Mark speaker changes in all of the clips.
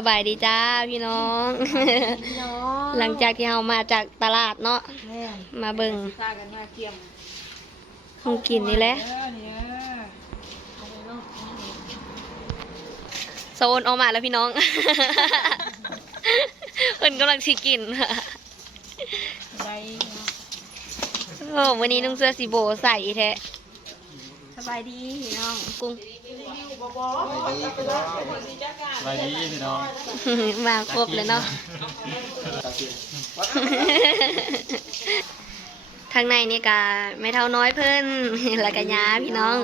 Speaker 1: สบายดีจ้าพี่น้อง
Speaker 2: น้อง
Speaker 1: หลังจากที่เรามาจากตลาดเนาะ
Speaker 2: แม่
Speaker 1: มาเบิ่ง
Speaker 2: พากันมาเกี่ยม
Speaker 1: ของกินนี่แหละ
Speaker 2: เออเนี่ยเอาไปเนาะ
Speaker 1: โซนออกมาแล้วพี่น้องเพิ่นกำลังสิกิน
Speaker 2: สบายดีเนาะ
Speaker 1: โอ้วันนี้นุ่งเสื้อสีโบใส่แท้
Speaker 2: สบายดีพี่น้อง
Speaker 1: กุ้ง
Speaker 3: สบายดีพี่น้อง
Speaker 1: มาครบเลยเนาะ ทางในนี่กาไม่เท่าน้อยเพิ่นแล้วก็ยาพี่น้อง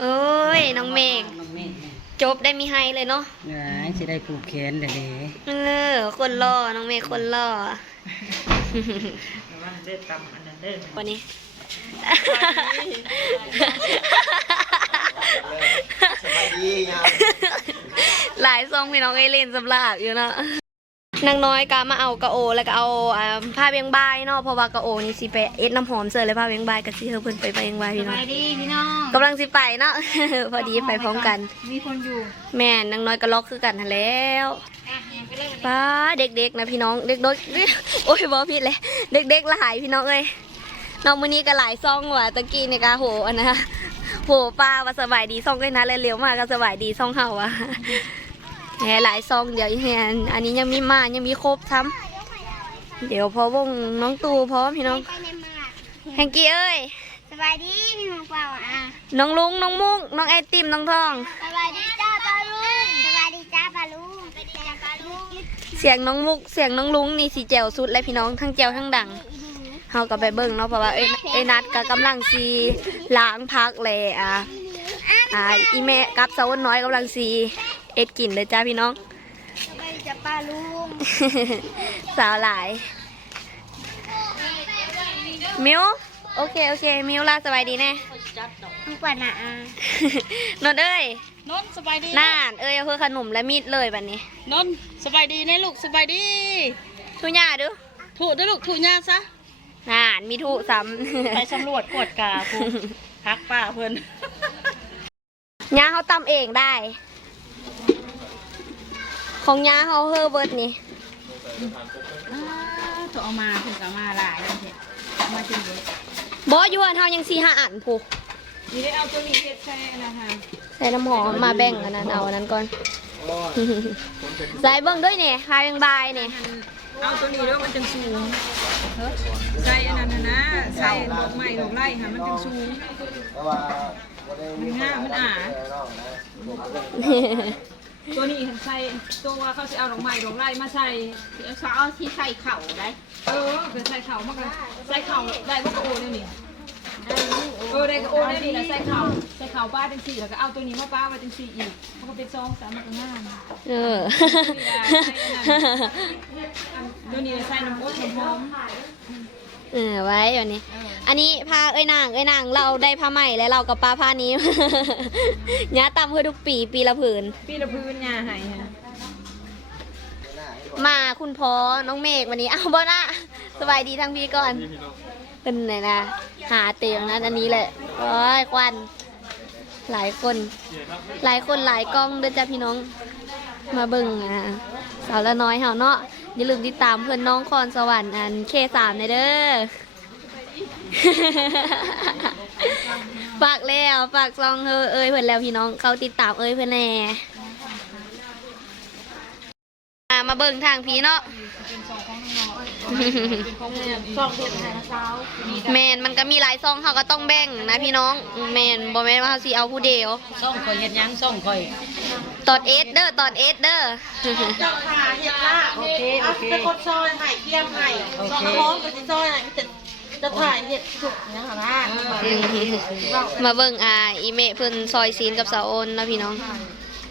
Speaker 1: โอ้ยน้องเมฆ
Speaker 4: น้องเมฆ
Speaker 1: จบได้มีให้เลยเนาะ
Speaker 4: เอ้ยสิได้ผูกแขนเด้อเด้
Speaker 1: เออ คนล่อ น้องเมฆคนล่อ
Speaker 4: ว่าเด้อตำอันนั้นเด้อ
Speaker 1: วันนี้
Speaker 3: สบายดีครับ
Speaker 1: หลายซองพี่น้องไอเล่นสำหรับอยู่เนาะนางน้อยก็มาเอากระโอ แล้วก็เอาอ่าผ้าเบียงบายเนาะเพราะว่ากระโอนี่สิไปเอ็ดน้ำหอมเสิร์ฟเลยผ้าเบียงบายกับสิเธอเพิ่นไปไปเบียงบาย
Speaker 2: ส
Speaker 1: พี่น้อง
Speaker 2: บายดีพี่น้อง
Speaker 1: กำลังสิไปเนาะพอดีไปพร้อมกัน
Speaker 2: มีคนอยู่
Speaker 1: แม่นนางน้อยก็ล็อกคือกันหั้นแล้ว
Speaker 2: อะยังก็เล่น
Speaker 1: ป้าเด็กๆนะพี่น้องเด็กๆโอ้ยบอผิดเลยเด็กๆหลายพี่น้องเอ้ยน้องมื้อนี้ก็หลายซองว่ะตะกี้เนี่ยก็โหอันนะ โหป้าว่าสบายดีซองเลยนะเร็วๆมากก็สบายดีซองเฮาว่ะแหมหลายซองเดี๋ยวอีแฮนอันนี้ยังมีมายังมีครบซ้ำเดี๋ยวพอวงน้องตูพร้อมพี่น้อง
Speaker 5: ไปในมา
Speaker 1: แฮงกี้เอ้ย
Speaker 5: สบายดีพี่หมูเปล่าอะ
Speaker 1: น้องลุงน้องมุกน้องไอติมน้องทอง
Speaker 5: สบายดีจ้าปลาลุงสบายดีจ้าปลาลุงสบายดีจ้าปลาลุง
Speaker 1: เสียงน้องมุกเสียงน้องลุงนี่สีแจวสุดเลยพี่น้องทั้งแจวทั้งดัง เฮาก็ไปเบิ่งเนาะเพราะว่าเอ้ยเอ้ยนัดก็กำลังสีล้างพักเลยอะอ่าอีแม่กับสาวน้อยกำลังสีเอ็ดกินเลยจ้าพี่น้อง
Speaker 5: สบายดีจ้าปลาลุง
Speaker 1: สาวหลายมิวโอเคโอเคมิวลาสบายดีแน่
Speaker 5: มึงกว่าน่ะอะ
Speaker 1: นนท์เอ้ย
Speaker 2: นนท์สบายดี
Speaker 1: น่านเอ้ยเอาเพื่อขนมและมีดเลยบัดนี้
Speaker 2: นนท์สบายดีนะลูกสบายดี
Speaker 1: ทุญ่าดู
Speaker 2: ถูกด้วยลูกถูกยาซะ
Speaker 1: น่านมีทุซ้ำ
Speaker 2: ไปสำรวจกวดกาพูพักป่าเพิ่น
Speaker 1: ย่าเขาตำเองได้ ของย่าเขาเฮอเบิร์ดนี่
Speaker 2: ถูกเอามาถึงเอามาหลายเลยเห็ดเอามาจนเยอะ
Speaker 1: บออยู่อันเฮายังสี่ห้าอันผูก
Speaker 2: นี่ได้เอาตัวนี้เฮ็ดแช่นะคะ
Speaker 1: ใส่น้ำหอมมาแบ่งอันนั้นเอาอันนั้นก่อน ใส่เบิ่งด้วยเนี่ยพายเป็นบายเนี่ย
Speaker 2: เอาตัวนี้แล้วมันจังสูงเฮ้ยใส่อันนั้นน่ะนะใส่ดอกไม้ดอกไร่ค่ะมันจังสูง มันง่ามันอ่า ตัวนี้ใส่ตัวว่าเขาจะเอาดอกไม้ดอกไร่มาใส่
Speaker 5: เขาเอาที่ใส่เข่าได้
Speaker 2: เออเป็นใส่เข่ามากเลยใส่เข่าได้บ่กระโอเนี่ยนี่เออได้กระโอได้ดีแล้วใส่เข่าใส่เข่าป้าจังสี่แล้วก็เอาตัวนี้มาป้ามาจังสี่อีกมันก็เป็นซองสามมันก็ง่าย
Speaker 1: เออ
Speaker 2: ตัวนี้ใส่น้ำอบน้ำหอม
Speaker 1: เออไว้แบบนี้ อันนี้ผ้าเอ้ยนางเอ้ยนางเราได้ผ้าใหม่แล้วเรากับป้าผ้านี้ย่าตำเพื่อทุกปีปีละผืน
Speaker 2: ปีละพื้นยาให้ฮะ
Speaker 1: มาคุณพ่อน้องเมฆวันนี้เอาบ่นะสบายดีทั้งพี่ก่อนเป็นไหนนะหาเตียงนั้นอันนี้แหละโอ้ยควันหลายคน หลายคนหลายกล้องเด้อจ้าพี่น้องมาเบิ่งอะสาวละน้อยเฮาเนาะ อย่าลืมติดตามเพื่อนน้องคอนสวรรค์อันเคสามในเด้อ ฝากแล้วฝากซองเฮอเอ้ยเพื่อนแล้วพี่น้องเขาติดตามเอ้ยเพื่อนแน่อะมาเบิ่งทางพี่เนาะ
Speaker 2: ซองเฮ็ดให้นะสาว
Speaker 1: แมนมันก็มีหลายซองเขาก็ต้องแบ่งนะพี่น้องแมนบ่แม่นว่าเขาสิเอาผู้เดียว
Speaker 4: ส่องข่อยเฮ็ดหยังส่องข่อย
Speaker 1: ตอนเอสเด้อตอนเอสเด้อ
Speaker 6: เจ้าขาเห็ดละ
Speaker 4: โอเคโอเค
Speaker 6: เป็นคนซอยไห่เทียมไห่
Speaker 4: โอเค
Speaker 6: ซอยน้องก็จะซอยไห่จะจะถ่ายเห็ดสุกเนี่ยค่ะนะ
Speaker 1: มาเบิ่งอ่าอีเมะเพิ่นซอยซีนกับสาวโอนนะพี่น้อง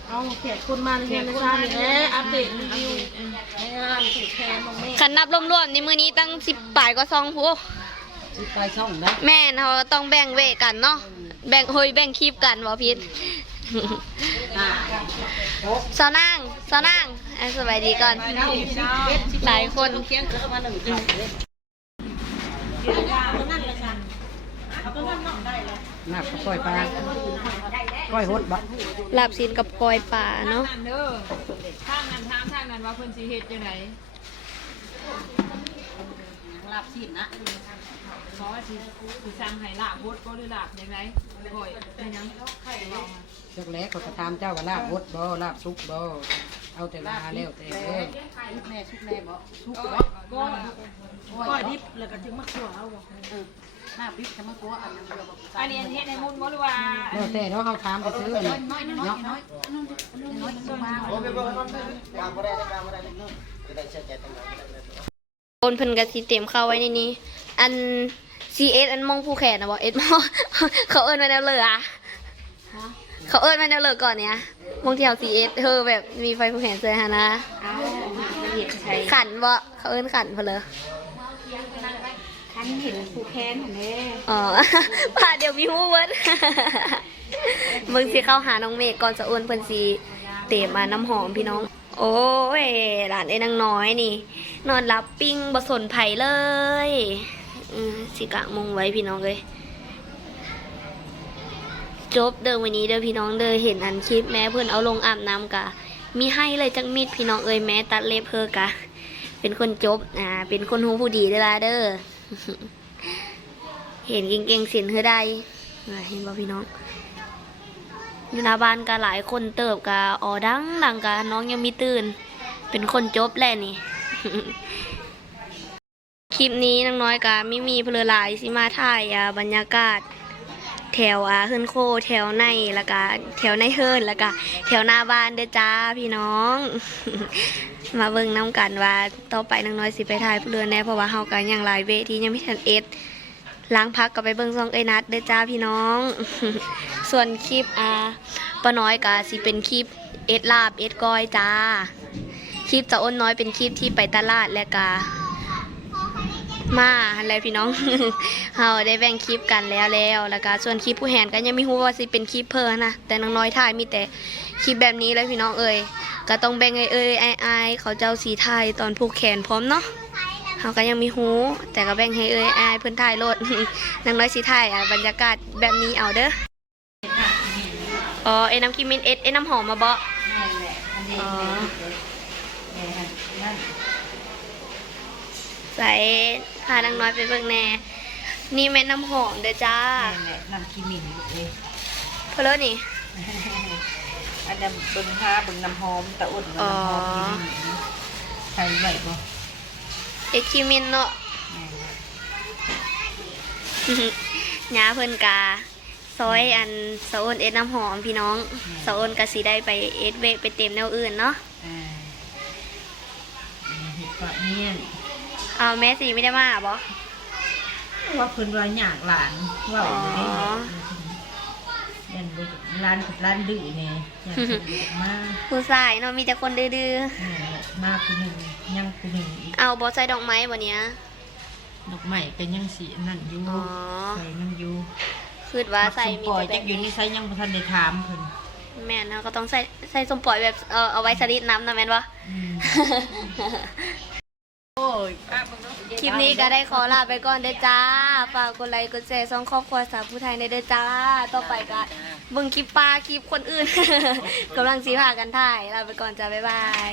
Speaker 6: เอาแขกคนมาในเดือนในชาตินี่แหละอัปเดตรีวิวในงานถูกแทนตรงนี้
Speaker 1: คันนับรวมๆในมื้อนี้ตั้ง10ปลายก็ซองผู้
Speaker 4: สิไปส่องได้
Speaker 1: แม่นเขาต้องแบ่งเวะกันเนาะแบ่งโฮยแบ่งคลิปกันบ่พิษสาวนางสาวนางอะสบายดีก่อนหลายคน
Speaker 4: เคียงก็มาหนึ่งเท่าเลยนักก็ปล่อยปลา ก้อยฮดบ่
Speaker 1: ลาบซีนกับกอยป่า
Speaker 2: ทาง
Speaker 1: เนาะ
Speaker 2: นั้นเด้อทางนั้นทางทางนั้นว่าเพิ่นสิเฮ็ดจังได
Speaker 4: ลาบซีนนะ
Speaker 2: เพราะว่าสิสิสั่งให้ลาบวดก็หรือลาบจังไดก่อยได้หยังไข่ลองมา
Speaker 4: จักแลก็กระทำเจ้าว่าลาบฮดบ่ลาบสุกบ่ เอาแต่ลาแล้วแต่เด้อสุกแน่สุกแน่บ่สุก
Speaker 2: ก็
Speaker 4: บ่
Speaker 2: ก็
Speaker 6: ก้อยดิบแล้วก็จึงมาขั่วเอาบ่
Speaker 4: เออลาบดิบจะมากัวอันนั้นเดียวบ่
Speaker 2: อันนี้เฮ็ดให้มุนบ่หรือว่า
Speaker 4: แล้วแต่เนาะเฮาถามไปซื้ออันนี้เนาะ
Speaker 3: โอ้ยไปเบิ่งมันไปกลางบ่ได้กลางบ่ได้จะได้เชื่อใจตรงไหน
Speaker 1: โอนเพิ่นก็สิเต็มเข้าไว้ในนี้ อัน CS อันมองผู้แขนนะบ่เอ็ดมองเขาเอิ้นมาแนวเลยอะ เขาเอิ้นมาแนวเลยก่อนเนี่ยมองที่เฮา CS เธอแบบมีไฟผู้แขนเสื้อหานะขันบ่เขาเอิ้นขันเพิ่นเลย
Speaker 5: ฉันเห็นผูแคนของแม่
Speaker 1: อ๋อป่าเดี๋ยวมีฮู้เบิดมึงสิเข้าหาน้องเมฆก่อนจะโอนเพิ่นสิเตะมาน้ำหอมพี่น้อง โอ้ยหลานไอ้นางน้อยนี่ นอนรับปิ้งบ่สนไผเลยอืมสิกะมงไว้พี่น้องเลย จบเดิมวันนี้เด้อพี่น้องเด้อเห็นอันคลิปแม่เพื่อนเอาลงอาบน้ำกะ มีให้เลยจังมิดพี่น้องเอ้ยแม่ตัดเล็บเพอกะ เป็นคนจบอ่าเป็นคนหูผู้ดีเด้อละเด้อเห็นเก่งๆเสียนเธอได้เห็นบ่พี่น้องอยู่หน้าบ้านกะหลายคนเติบกะอ๋อดังดังกะน้องยังมีตื่น เป็นคนจบแหละนี่คลิปนี้น้องน้อยกะไม่มีเพลอหลายสิมาถ่ายบรรยากาศ แถวอ่าเฮิรนโคแถวในแล้วก็แถวในเฮิรนแล้วก็แถวหน้าบ้านเด้อจ้าพี่น้อง มาเบิ่งน้ำกันว่าต่อไปน้องน้อยสิไปถ่ายเพลือแน่เพราะว่าเฮากันอยังหลายเวทียังไม่ทันเอ็ดล้างพักก็ไปเบิ่งซองเอ้นัดเด้อจ้าพี่น้อง ส่วนคลิปอ่าป้าน้อยก็สิเป็นคลิปเอ็ดลาบเอ็ดก้อยจ้าคลิปจะอ้นน้อยเป็นคลิปที่ไปตลาดและกา มาอะไรพี่น้องเฮาได้แบ่งคลิปกันแล้วแล้วแล้วก็ส่วนคลิปผู้แหนก็ยังไม่รู้ว่าสิเป็นคลิปเพิ่นนะแต่น้องน้อยถ่ายมีแต่คลิปแบบนี้เลยพี่น้องเอ่ยก็ต้องแบ่งไอ้เอ้ยไอ้ไอ้ายเขาเจ้าสีถ่ายตอนผูกแขนพร้อมเนาะเฮาก็ยังมีหูแต่ก็แบ่งให้เอ้ยไอ้ายเพิ่นถ่ายโลดน้องน้อยสิถ่ายอะบรรยากาศแบบนี้เอาเด้ออ๋อไอ้น้ำคิมินเอ็ดไอ้น้ำหอมมาบ่
Speaker 4: นั่นแหละอันนี้
Speaker 1: อ๋อ
Speaker 4: นั่น
Speaker 1: ใส่พานางน้อยไปเบิ่งแน่นี่แม่น้ำหอมเด้อจ้า
Speaker 4: นั่นแหละน้ำขี้หมิ่นเลย
Speaker 1: เพลอนี่
Speaker 4: อันนั้นเบิ่งผ้าเบิ่งน้ำหอมตะอุ่นน้ำหอมใส่ไหวบ่
Speaker 1: เอ็กคิมินเนาะหญ้าเพิ่นกาซอยอันสะโอนเอ็ดน้ำหอมพี่น้องสะโอนกะสิได้ไปเอ็ดเวะไปเต็มแนวอื่นเนาะ
Speaker 4: อ่าเห็ดปะเมี่ยน
Speaker 1: เอาแม่สีไม่ได้มาบ่
Speaker 4: ว่าเพิ่นว่าอยากหลานว่าอยู่นี่ยันไปร้านกับร้านดื้อเนี่ยอยากเพิ่นอยากมา
Speaker 1: ผู้ชายเนาะมีแต่คนดื้อ
Speaker 4: เนี่ยมาคนหนึ่งยังคนหนึ่งอีก
Speaker 1: ๆเอาบ่ใส่ดอกไม้บ่เนี้ย
Speaker 4: ดอกไม้ก็ยังสีนั่นอยู่
Speaker 1: อ๋อ
Speaker 4: ใส่นั่นอยู่
Speaker 1: คิดว่าใส่
Speaker 4: สม
Speaker 1: มี
Speaker 4: ปล่อย
Speaker 1: แต่
Speaker 4: จักอยู่นี่ใส่ยังบ่ทันได้ถามเพิ่น
Speaker 1: แม่นเนาะก็ต้องใส่ใส่สมปล่อยแบบเออเอาไว้สลิดน้ำนะแม่นบ่
Speaker 4: อืม
Speaker 1: คลิปนี้ก็ได้ขอลาไปก่อนเด้อจ้า ฝากกดไลค์กดแชร์ช่องครอบครัวสาวผู้ไทยในเด้อจ้า ต่อไปก็เบิ่งคลิปปลาคลิปคนอื่น กำลังสีพากันถ่ายลาไปก่อนจ้าบ๊ายบาย